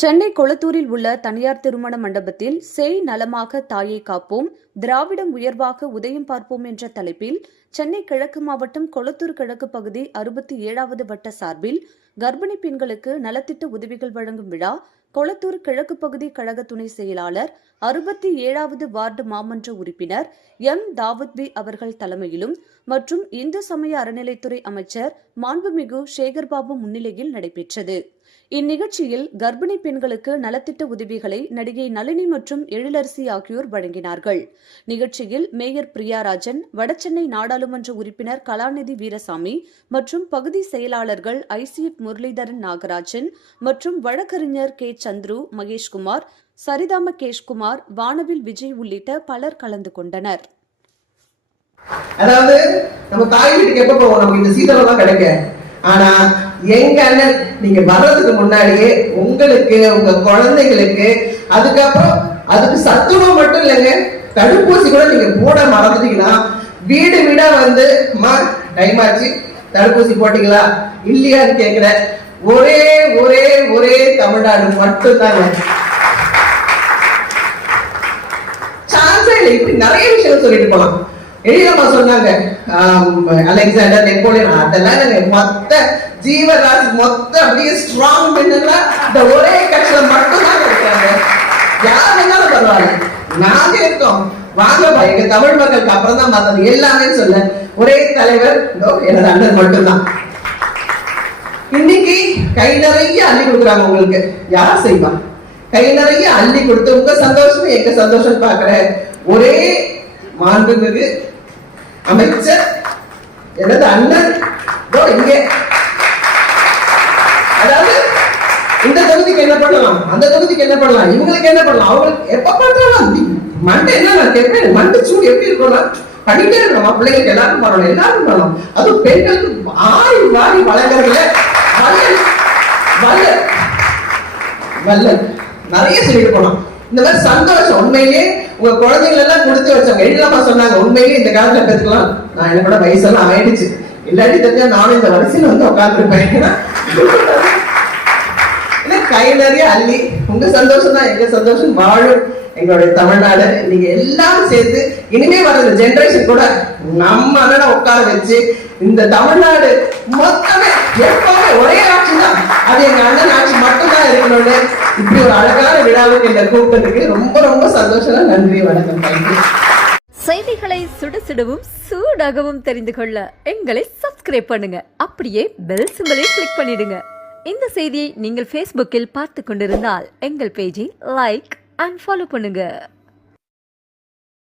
சென்னை கொளத்தூரில் உள்ள தனியார் திருமண மண்டபத்தில் செய் நலமாக தாயை காப்போம் திராவிடம் உயர்வாக உதயம் பார்ப்போம் என்ற தலைப்பில் சென்னை கிழக்கு மாவட்டம் கொளத்தூர் கிழக்கு பகுதி அறுபத்தி ஏழாவது வட்ட சார்பில் கர்ப்பிணி பெண்களுக்கு நலத்திட்ட உதவிகள் வழங்கும் விழா கொளத்தூர் கிழக்கு பகுதி கழக துணை செயலாளர் அறுபத்தி ஏழாவது வார்டு மாமன்ற உறுப்பினர் எம். தாவூத் பி. அவர்கள் தலைமையிலும் மற்றும் இந்து சமய அறநிலைத்துறை அமைச்சர் மாண்புமிகு சேகர்பாபு முன்னிலையில் நடைபெற்றது. இந்நிகழ்ச்சியில் கர்ப்பிணி பெண்களுக்கு நலத்திட்ட உதவிகளை நடிகை நளினி மற்றும் எழிலரசி ஆகியோர் வழங்கினார்கள். நிகழ்ச்சியில் மேயர் பிரியாராஜன் வடசென்னை நாடாளுமன்ற உறுப்பினர் கலாநிதி வீரசாமி மற்றும் பகுதி செயலாளர்கள் ஐசிஎஃப் முரளிதரன் நாகராஜன் மற்றும் வழக்கறிஞர் கே சந்துரு மகேஷ்குமார் சரிதாம கேஷ்குமார் வானவில் விஜய் உள்ளிட்ட பலர் கலந்து கொண்டனர். அதாவது நம்ம தாய் வீட்டுக்கு எப்ப போவோம்? நமக்கு இந்த சீதனம் தான் கிடைக்க ஆனா எங்க அண்ணன் நீங்க வர்றதுக்கு முன்னாடியே உங்களுக்கு உங்க குழந்தைகளுக்கு அதுக்கப்புறம் அதுக்கு சத்துணவு மட்டும் இல்லைங்க தடுப்பூசி கூட நீங்க போட மறந்துட்டீங்கன்னா வீடு வீடா வந்து அம்மா டைம் ஆச்சு தடுப்பூசி போட்டீங்களா? இல்லையான்னு கேக்குற ஒரே ஒரே ஒரே தமிழ்நாடு மட்டும்தாங்க. சான்ஸே இல்லை. இப்படி நிறைய விஷயம் சொல்லிட்டு போலாம். எழிலம்மா சொன்னாங்க அலெக்சாண்டர் நெப்போலியன் அதெல்லாம் மொத்த ஜீவராசி மொத்த அப்படியே ஸ்ட்ராங் பெண்ணெல்லாம் இந்த ஒரே கட்சியில மட்டும் தான் இருக்காங்க. யார் வேணாலும் பரவாயில்ல. நாங்க இருக்கோம். வாங்கப்பா எங்க தமிழ் மக்களுக்கு அப்புறம் தான் பார்த்தது. எல்லாமே சொல்ல ஒரே தலைவர் எனது அண்ணன் மட்டும்தான். இன்னைக்கு கை நிறைய அள்ளி கொடுக்குறாங்க உங்களுக்கு. யார் செய்வா? கை நிறைய அள்ளி கொடுத்து உங்க சந்தோஷம் எங்க சந்தோஷம் பாக்குற ஒரே மாண்புமிகு அமைச்சர் எனது அண்ணன். இங்கே. அதாவது இந்த தொகுதிக்கு என்ன பண்ணலாம்? அந்த தொகுதிக்கு என்ன பண்ணலாம்? இவங்களுக்கு என்ன பண்ணலாம்? அவங்களுக்கு எப்ப பார்த்தாலும் மண்டை என்ன நான் கேட்பேன்? மண்டை சூடு எப்படி இருக்கும்னா பண்ணிட்டே இருக்கணும். பிள்ளைங்களுக்கு எல்லாரும் பண்ணணும் எல்லாரும் பண்ணணும் அதுவும் பெண்களுக்கு ஆறி வாரி வழங்குறதுல வல்லல் வல்லல் வல்லல் நிறைய சொல்லிட்டு போனோம் இந்த மாதிரி சந்தோஷம். உண்மையிலேயே உங்க குழந்தைகள் எல்லாம் கொடுத்து வச்சவங்க. எழிலமா சொன்னாங்க? உண்மையிலே இந்த காலத்துல பெற்றுக்கலாம் நான் என்னோட கூட வயசெல்லாம் ஆயிடுச்சு இல்லாட்டி தெரிஞ்சா நானும் இந்த வரிசையில வந்து உட்காந்துருப்பேன் கை நிறைய அள்ளி உங்க சந்தோஷம் தான் எங்க சந்தோஷம் வாழும். எங்களுடைய தமிழ்நாடு. நீங்க எல்லாரும் சேர்த்து இனிமே வர இந்த ஜென்ரேஷன் கூட நம்ம அண்ணனை உட்கார வச்சு இந்த தமிழ்நாடு மொத்தமே எப்பவுமே ஒரே ஆச்சுன்னா அது எங்க அண்ணன் ஆட்சி மட்டும்தான் இருக்கணும்னு இப்படி ஒரு அழகான விழாவுக்கு என்ன கூப்பிட்டதுக்கு ரொம்ப ரொம்ப சந்தோஷமா. நன்றி வணக்கம். தேங்க்யூ செய்திகளை சுட சுடவும் சூடாகவும் தெரிந்து கொள்ள எங்களை சப்ஸ்கிரைப் பண்ணுங்க. அப்படியே பெல் சிம்பலை கிளிக் பண்ணிடுங்க. இந்த செய்தியை நீங்கள் ஃபேஸ்புக்கில் பார்த்து கொண்டிருந்தால் எங்கள் பேஜை லைக் அண்ட் ஃபாலோ பண்ணுங்க.